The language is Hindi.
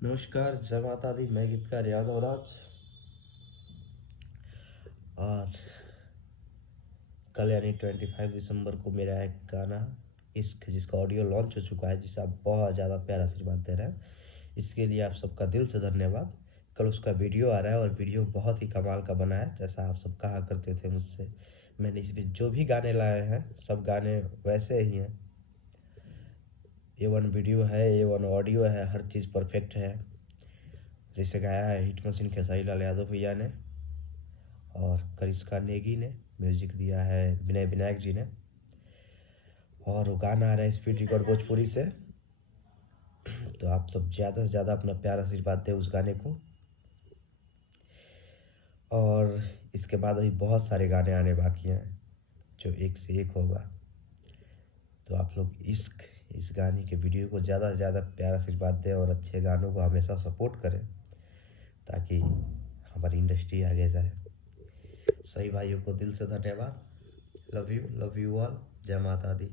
नमस्कार, जय माता दी। मैं गीतकार यादव राज। और कल यानी 25 दिसंबर को मेरा एक गाना इश्क, जिसका ऑडियो लॉन्च हो चुका है, जिसे आप बहुत ज़्यादा प्यार आशीर्वाद दे रहे हैं, इसके लिए आप सबका दिल से धन्यवाद। कल उसका वीडियो आ रहा है और वीडियो बहुत ही कमाल का बना है, जैसा आप सब कहा करते थे मुझसे। मैंने इसमें जो भी गाने लाए हैं सब गाने वैसे ही हैं। A1 वीडियो है, A1 ऑडियो है, हर चीज़ परफेक्ट है। जैसे गाया है हिट मशीन खेसारी लाल यादव भैया ने और करिश्मा नेगी ने। म्यूजिक दिया है विनय विनायक जी ने। और वो गाना आ रहा है स्पीड रिकॉर्ड भोजपुरी से। तो आप सब ज़्यादा से ज़्यादा अपना प्यार आशीर्वाद दें उस गाने को। और इसके बाद अभी बहुत सारे गाने आने बाकी हैं जो एक से एक होगा। तो आप लोग इश्क इस गाने के वीडियो को ज़्यादा से ज़्यादा प्यार आशीर्वाद दें और अच्छे गानों को हमेशा सपोर्ट करें, ताकि हमारी इंडस्ट्री आगे जाए। सही भाइयों को दिल से धन्यवाद। Love you all. जय माता दी।